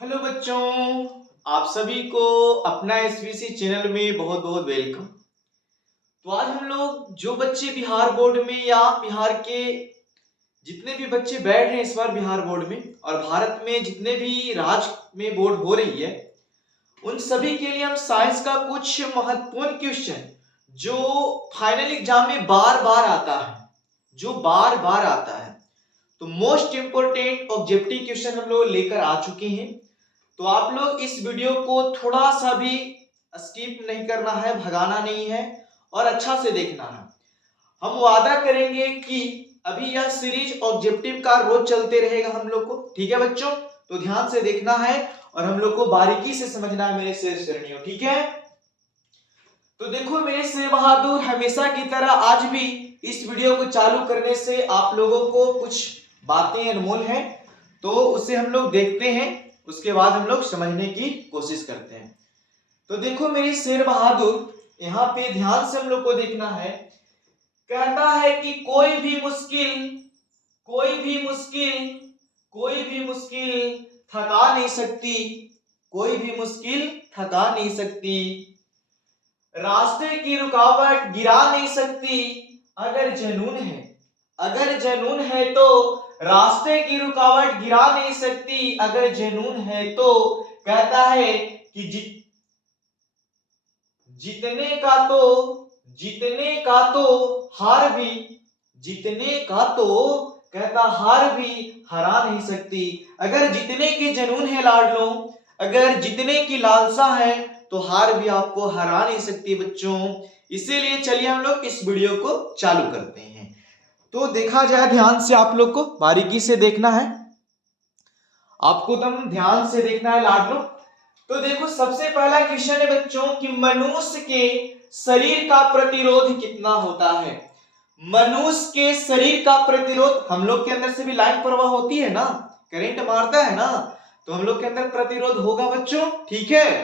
Hello बच्चों, आप सभी को अपना एसवीसी चैनल में बहुत बहुत वेलकम। तो आज हम लोग जो बच्चे बिहार बोर्ड में या बिहार के जितने भी बच्चे बैठ रहे हैं इस बार बिहार बोर्ड में और भारत में जितने भी राज्य में बोर्ड हो रही है उन सभी के लिए हम साइंस का कुछ महत्वपूर्ण क्वेश्चन जो फाइनल एग्जाम में बार बार आता है, जो बार बार आता है, तो मोस्ट इंपोर्टेंट ऑब्जेक्टिव क्वेश्चन हम लोग लेकर आ चुके हैं। तो आप लोग इस वीडियो को थोड़ा सा भी स्किप नहीं करना है, भगाना नहीं है और अच्छा से देखना है। हम वादा करेंगे कि अभी यह सीरीज ऑब्जेक्टिव का रोज चलते रहेगा हम लोग को, ठीक है बच्चों? तो ध्यान से देखना है और हम लोग को बारीकी से समझना है मेरे शेर श्रेणियों, ठीक है? तो देखो मेरे शेर बहादुर, हमेशा की तरह आज भी इस वीडियो को चालू करने से आप लोगों को कुछ बातें अनमोल हैं, तो उसे हम लोग देखते हैं, उसके बाद हम लोग समझने की कोशिश करते हैं। तो देखो मेरे शेर बहादुर, यहाँ पे ध्यान से हम लोग को देखना है। कहता है कि कोई भी मुश्किल थका नहीं सकती, कोई भी मुश्किल थका नहीं सकती, रास्ते की रुकावट गिरा नहीं सकती। अगर जुनून है तो रास्ते की रुकावट गिरा नहीं सकती, अगर जुनून है तो। कहता है कि हार भी हरा नहीं सकती। अगर जीतने की जुनून है लाडलो, अगर जीतने की लालसा है तो हार भी आपको हरा नहीं सकती बच्चों। इसीलिए चलिए हम लोग इस वीडियो को चालू करते हैं। तो देखा जाए, ध्यान से आप लोग को बारीकी से देखना है, आपको एकदम ध्यान से देखना है लाडलो। तो देखो सबसे पहला क्वेश्चन है बच्चों कि मनुष्य के शरीर का प्रतिरोध कितना होता है? मनुष्य के शरीर का प्रतिरोध, हम लोग के अंदर से भी लाइन प्रवाह होती है ना, करंट मारता है ना, तो हम लोग के अंदर प्रतिरोध होगा बच्चों, ठीक है?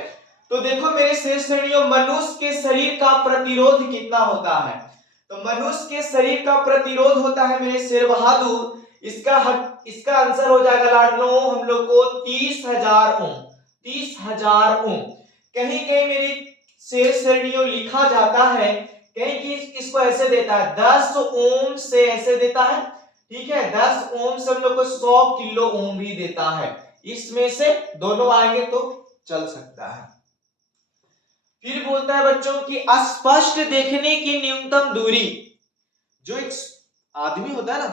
तो देखो मेरे शेष श्रेणियों, मनुष्य के शरीर का प्रतिरोध कितना होता है? तो मनुष्य के शरीर का प्रतिरोध होता है मेरे शेर बहादुर, इसका आंसर हो जाएगा लाडलो हम लोग को 30,000 ओम। 30,000 ओम। कहीं कहीं मेरी शेर श्रेणियों लिखा जाता है, कहीं कि इसको ऐसे देता है 10 ओम से ऐसे देता है, ठीक है? 10 ओम से हम लोग को 100 किलो ओम भी देता है, इसमें से दोनों आएंगे तो चल सकता है। फिर बोलता है बच्चों कि स्पष्ट देखने की न्यूनतम दूरी, जो एक आदमी होता है ना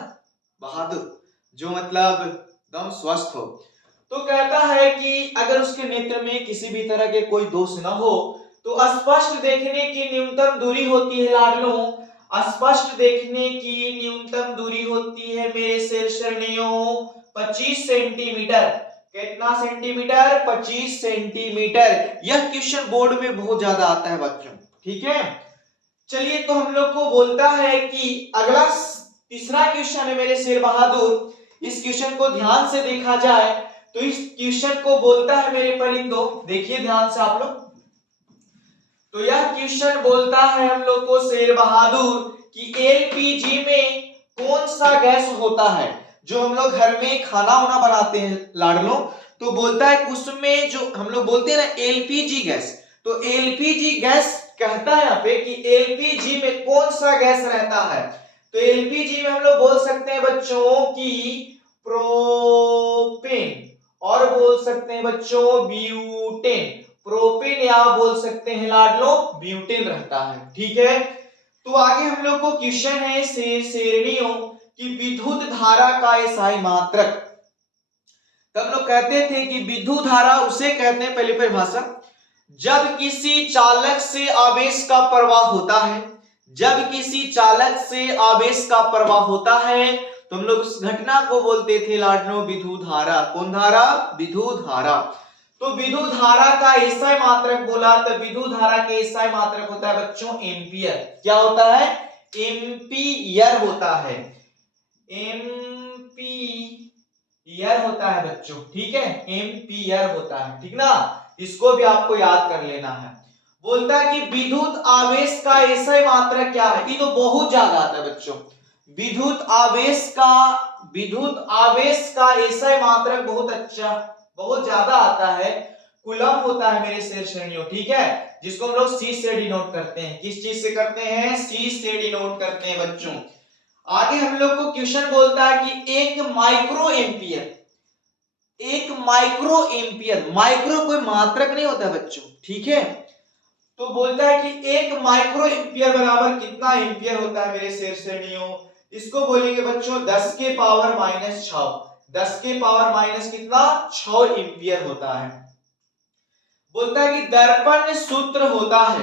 बहादुर, जो मतलब एकदम स्वस्थ हो, तो कहता है कि अगर उसके नेत्र में किसी भी तरह के कोई दोष न हो तो स्पष्ट देखने की न्यूनतम दूरी होती है लाडलो, स्पष्ट देखने की न्यूनतम दूरी होती है मेरे शेर श्रेणियों 25 सेंटीमीटर। कितना सेंटीमीटर? 25 सेंटीमीटर। यह क्वेश्चन बोर्ड में बहुत ज्यादा आता है बच्चों, ठीक है? चलिए, तो हम लोग को बोलता है कि अगला तीसरा क्वेश्चन है मेरे शेर बहादुर। इस क्वेश्चन को ध्यान से देखा जाए तो इस क्वेश्चन को बोलता है मेरे परिंदों, देखिए ध्यान से आप लोग। तो यह क्वेश्चन बोलता है हम लोग को शेर बहादुर कि एलपीजी में कौन सा गैस होता है? जो हम लोग घर में खाना वाना बनाते हैं लाडलो, तो बोलता है उसमें जो हम लोग बोलते हैं ना एलपीजी गैस, तो एलपीजी गैस कहता है यहाँ पे कि एलपीजी में कौन सा गैस रहता है? तो एलपीजी में हम लोग बोल सकते हैं बच्चों की प्रोपेन, और बोल सकते हैं बच्चों ब्यूटेन। प्रोपेन या बोल सकते हैं लाडलो ब्यूटेन रहता है, ठीक है? तो आगे हम लोग को क्वेश्चन है श्रेणियों कि विद्युत धारा का एसआई मात्रक। तो हम लोग कहते थे कि विद्युत धारा उसे कहते हैं, पहली परिभाषा, जब किसी चालक से आवेश का प्रवाह होता है, जब किसी चालक से आवेश का प्रवाह होता है तो हम लोग उस घटना को बोलते थे लाडलो विद्युत धारा। कौन धारा? विद्युत धारा। तो विद्युत धारा का एसआई मात्रक बोला, तो विद्युत धारा के एसआई मात्रक होता है बच्चों एम्पियर। क्या होता है? एम्पियर होता है, एम्पियर होता है बच्चों, ठीक है? एम्पियर होता है, ठीक ना? इसको भी आपको याद कर लेना है। बोलता है कि विद्युत आवेश का एसआई मात्रक क्या है? ये तो बहुत ज्यादा आता है बच्चों। विद्युत आवेश का एसआई मात्रक बहुत अच्छा बहुत ज्यादा आता है, कूलम होता है मेरे शेर श्रेणियों, ठीक है, जिसको हम लोग सी से डिनोट करते हैं। किस चीज से करते हैं? सी से डिनोट करते हैं बच्चों। आगे हम लोग को क्वेश्चन बोलता है कि एक माइक्रो एम्पियर, एक माइक्रो एम्पियर, माइक्रो कोई मात्रक नहीं होता बच्चों, ठीक है, तो बोलता है कि एक माइक्रो एम्पियर बराबर कितना एम्पियर होता है मेरे शेर श्रेणियों? इसको बोलेंगे बच्चों 10 के पावर माइनस 6, 10 के पावर माइनस कितना? 6 एम्पियर होता है। बोलता है कि दर्पण सूत्र होता है,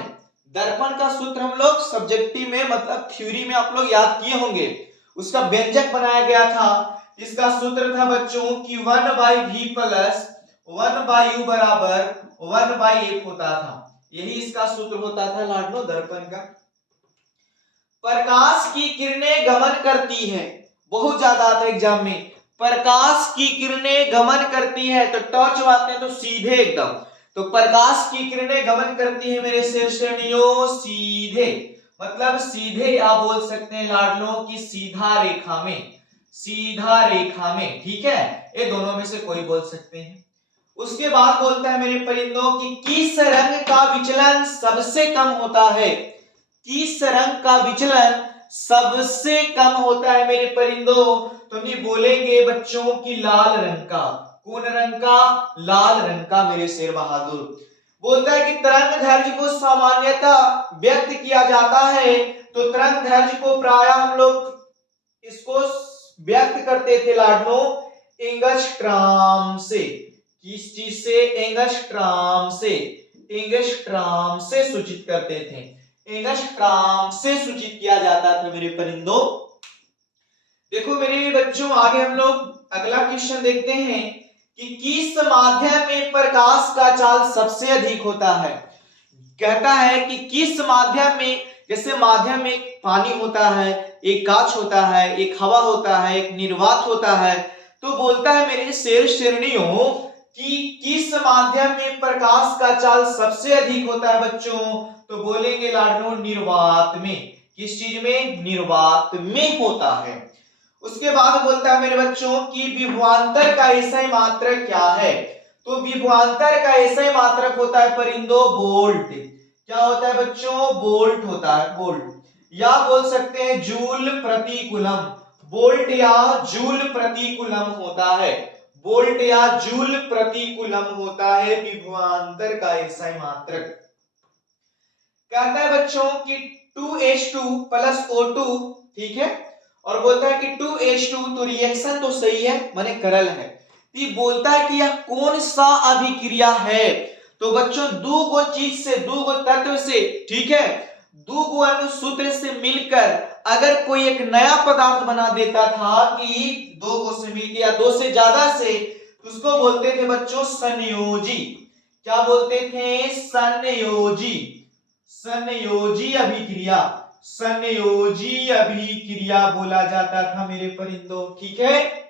दर्पण का सूत्र हम लोग सब्जेक्टिव में मतलब थ्योरी में आप लोग याद किए होंगे, उसका व्यंजक बनाया गया था। इसका सूत्र था बच्चों कि 1/v प्लस 1/u बराबर 1/f होता था। यही इसका सूत्र होता था लाडलो दर्पण का। प्रकाश की किरणें गमन करती है, बहुत ज्यादा आता है एग्जाम में, प्रकाश की किरणें गमन करती है, तो टॉर्च बातें तो सीधे एकदम, तो प्रकाश की किरणें गमन करती है मेरे शेर श्रेणियों सीधे, मतलब सीधे आप बोल सकते हैं लाडलो की सीधा रेखा में, सीधा रेखा में, ठीक है, ये दोनों में से कोई बोल सकते हैं। उसके बाद बोलता है मेरे परिंदों कि किस रंग का विचलन सबसे कम होता है? किस रंग का विचलन सबसे कम होता है मेरे परिंदों? तो हम ये बोलेंगे बच्चों की लाल रंग का। कौन रंग का? लाल रंग का मेरे शेर बहादुर। बोलता है कि तरंग दैर्घ्य को सामान्यतः व्यक्त किया जाता है, तो तरंग दैर्घ्य को प्रायः हम लोग इसको व्यक्त करते थे लाडलो एंगस्ट्रॉम से। किस चीज से? एंगस्ट्रॉम से, एंगस्ट्रॉम से सूचित करते थे, एंगस्ट्रॉम से सूचित किया जाता था मेरे परिंदों। देखो मेरे बच्चों आगे हम लोग अगला क्वेश्चन देखते हैं कि किस माध्यम में प्रकाश का चाल सबसे अधिक होता है? कहता है कि किस माध्यम में, जैसे माध्यम में पानी होता है, एक कांच होता है, एक हवा होता है, एक निर्वात होता है, तो बोलता है मेरे शेर श्रेणियों कि किस माध्यम में प्रकाश का चाल सबसे अधिक होता है बच्चों? तो बोलेंगे लाडलो निर्वात में। किस चीज में? निर्वात में होता है। उसके बाद बोलता है मेरे बच्चों कि विभवांतर का एसआई मात्रक क्या है? तो विभवांतर का एसआई मात्रक होता है परिंदों वोल्ट। क्या होता है बच्चों? वोल्ट होता है, वोल्ट, या बोल सकते हैं जूल प्रति कूलम, वोल्ट या जूल प्रति कूलम होता है, वोल्ट या जूल प्रति कूलम होता है विभवांतर का एसआई मात्रक। कहता है बच्चों कि 2H2 प्लस O2, ठीक है, और बोलता है कि 2H2 तो रिएक्शन तो सही है, माने करल है, ये बोलता है कि यह कौन सा अभिक्रिया है? तो बच्चों दो गो चीज से, दो गो तत्व से, ठीक है, दो गो अणुसूत्र से मिलकर अगर कोई एक नया पदार्थ बना देता था कि दो गो से मिलकर या दो से ज्यादा से, उसको बोलते थे बच्चों संयोजी। क्या बोलते थे? संयोजी, संयोजी अभिक्रिया, संयोजी अभिक्रिया बोला जाता था मेरे परिंदों, ठीक है।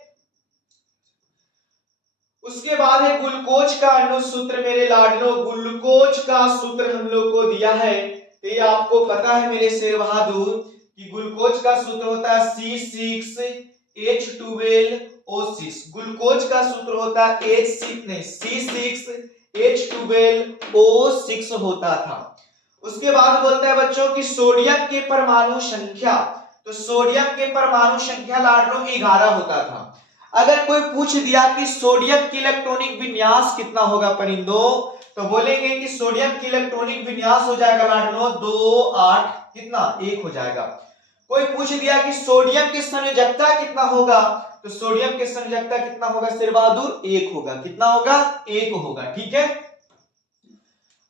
उसके बाद है ग्लूकोज का अणुसूत्र मेरे लाडलो, ग्लूकोज का सूत्र हम लोग को दिया है, तो ये आपको पता है मेरे शेर बहादुर कि ग्लूकोज का सूत्र होता है C6H12O6, ग्लूकोज का सूत्र होता है C6H12O6 होता था। उसके बाद बोलता है बच्चों कि सोडियम के परमाणु संख्या, तो सोडियम के परमाणु संख्या लाडलो 11 होता था। अगर कोई पूछ दिया कि सोडियम की इलेक्ट्रॉनिक विन्यास कितना होगा परिंदों, तो बोलेंगे कि सोडियम की इलेक्ट्रॉनिक विन्यास हो जाएगा लाडलो 2 8 कितना 1 हो जाएगा। कोई पूछ दिया कि सोडियम की संयोजकता कितना होगा, तो सोडियम की संयोजकता कितना होगा शेर बहादुर? 1 होगा। कितना होगा? 1 होगा, ठीक है।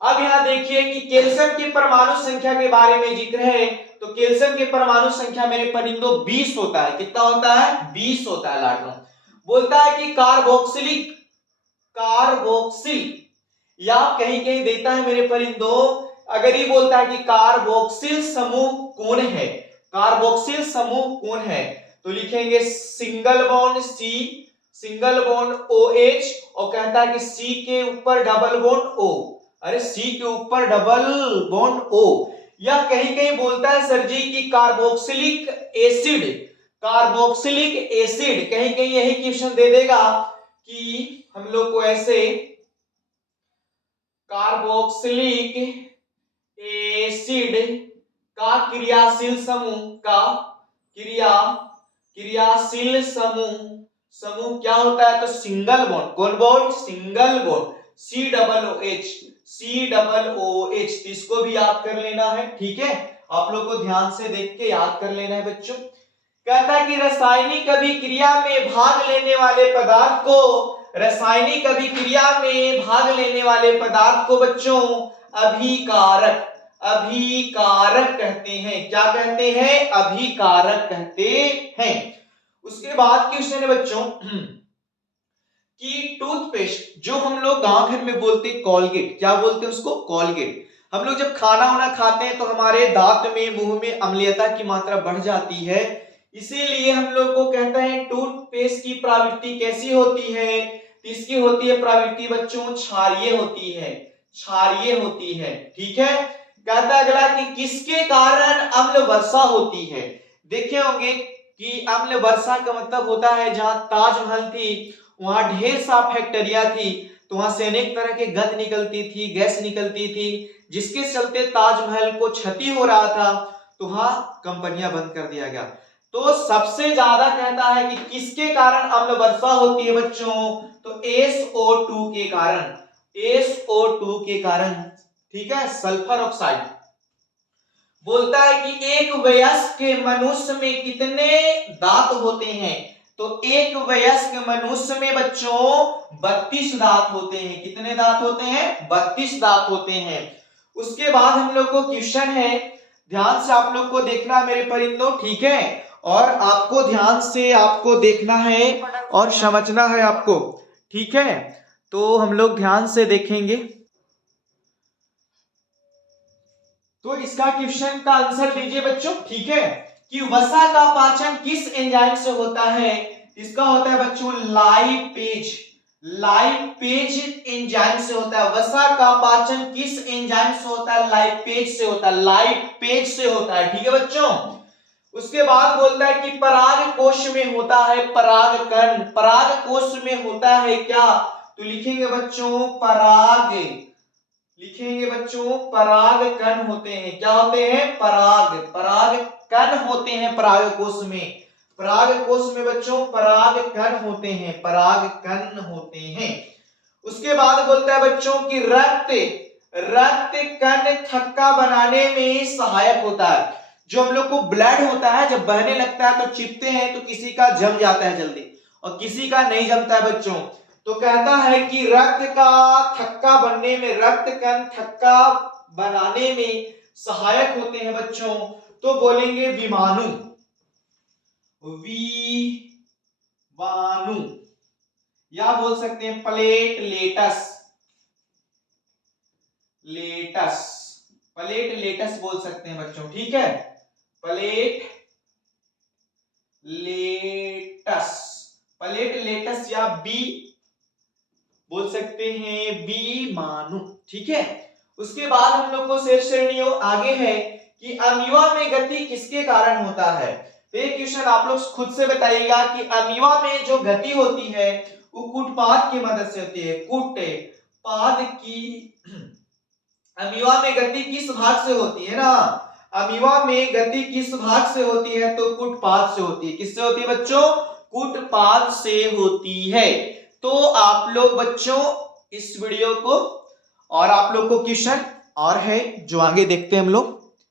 अब यहां देखिए कि कैल्शियम की परमाणु संख्या के बारे में जिक्र है, तो कैल्शियम की परमाणु संख्या मेरे परिंदों 20 होता है। कितना होता है? 20 होता है लाडलो। बोलता है कि कार्बोक्सिलिक, कार्बोक्सिल, या कहीं कहीं देता है मेरे परिंदों, अगर ये बोलता है कि कार्बोक्सिल समूह कौन है, कार्बोक्सिल समूह कौन है, तो लिखेंगे single bond C, single bond OH, और कहता है कि C के ऊपर डबल बॉन्ड O, अरे C के ऊपर डबल बॉन्ड O, या कहीं कहीं बोलता है सर जी की कार्बोक्सिलिक एसिड, कार्बोक्सिलिक एसिड, कहीं कहीं यही क्वेश्चन दे देगा कि हम लोग को ऐसे कार्बोक्सिलिक एसिड का क्रियाशील समूह क्या होता है? तो सिंगल बॉन्ड। कौन बॉन्ड? Single bond, COOH। इसको भी याद कर लेना है, ठीक है? आप लोग को ध्यान से देख के याद कर लेना है बच्चों। कहता है कि रासायनिक अभिक्रिया में भाग लेने वाले पदार्थ को बच्चों अभिकारक कहते हैं। क्या कहते हैं? अभिकारक कहते हैं। उसके बाद क्वेश्चन है बच्चों कि टूथपेस्ट, जो हम लोग गांव घर में बोलते हैं कॉलगेट, क्या बोलते हैं उसको? कॉलगेट। हम लोग जब खाना वाना खाते हैं तो हमारे दांत में, मुंह में अम्लीयता की मात्रा बढ़ जाती है, इसीलिए हम लोग को कहते हैं टूथपेस्ट की प्रवृत्ति कैसी होती है? इसकी होती है प्रवृत्ति बच्चों क्षारीय होती है, ठीक है? कहता है अगला कि किसके कारण अम्ल वर्षा होती है? देखे होंगे कि अम्ल वर्षा का मतलब होता है जहां ताजमहल थी वहां ढेर सा फैक्ट्रिया थी, तो वहां से अनेक तरह के गंध निकलती थी, गैस निकलती थी, जिसके चलते ताजमहल को क्षति हो रहा था, तो वहां कंपनियां बंद कर दिया गया। तो सबसे ज्यादा कहता है कि किसके कारण अम्ल वर्षा होती है बच्चों? तो SO2 के कारण, ठीक है? Sulphur oxide. बोलता है कि एक वयस्क मनुष्य में कितने दांत होते हैं? तो एक वयस्क मनुष्य में बच्चों 32 दांत होते हैं। कितने दांत होते हैं? 32 दांत होते हैं। उसके बाद हम लोग को क्वेश्चन है, ध्यान से आप लोग को देखना मेरे परिंदों, ठीक है? और आपको ध्यान से आपको देखना है और समझना है आपको, ठीक है? तो हम लोग ध्यान से देखेंगे। तो इसका क्वेश्चन का आंसर दीजिए बच्चों, ठीक है? कि वसा का पाचन किस एंजाइम से होता है? इसका होता है बच्चों लाइपेज एंजाइम से होता है। वसा का पाचन किस एंजाइम से होता है? लाइपेज से होता है, ठीक है बच्चों? उसके बाद बोलता है कि पराग कोश में होता है परागकण। पराग कोश में होता है क्या? तो लिखेंगे बच्चों परागकण होते हैं। क्या होते हैं? परागकण होते हैं परागकोश में। परागकोश में बच्चों परागकण होते हैं। उसके बाद बोलता है बच्चों कि रक्त कण थक्का बनाने में सहायक होता है। जो हम लोग को ब्लड होता है जब बहने लगता है तो चिपते हैं, तो किसी का जम जाता है जल्दी और किसी का नहीं जमता है बच्चों। तो कहता है कि रक्त कण थक्का बनाने में सहायक होते हैं बच्चों। तो बोलेंगे विमाणु, या बोल सकते हैं प्लेटलेटस बोल सकते हैं बच्चों, ठीक है? प्लेटलेटस या बी बोल सकते हैं विमाणु, ठीक है? उसके बाद हम लोग को शेष श्रेणियों आगे है कि अमीबा में गति किसके कारण होता है? तो ये क्वेश्चन आप लोग खुद से बताइएगा कि अमीबा में जो गति होती है वो कूटपाद की मदद से होती है। अमीबा में गति किस भाग से होती है ना? अमीबा में गति किस भाग से होती है? तो कूटपाद से होती है। किससे होती है बच्चों? कूटपाद से होती है। तो आप लोग बच्चों इस वीडियो को, और आप लोग को क्वेश्चन और है जो आगे देखते हैं हम लोग।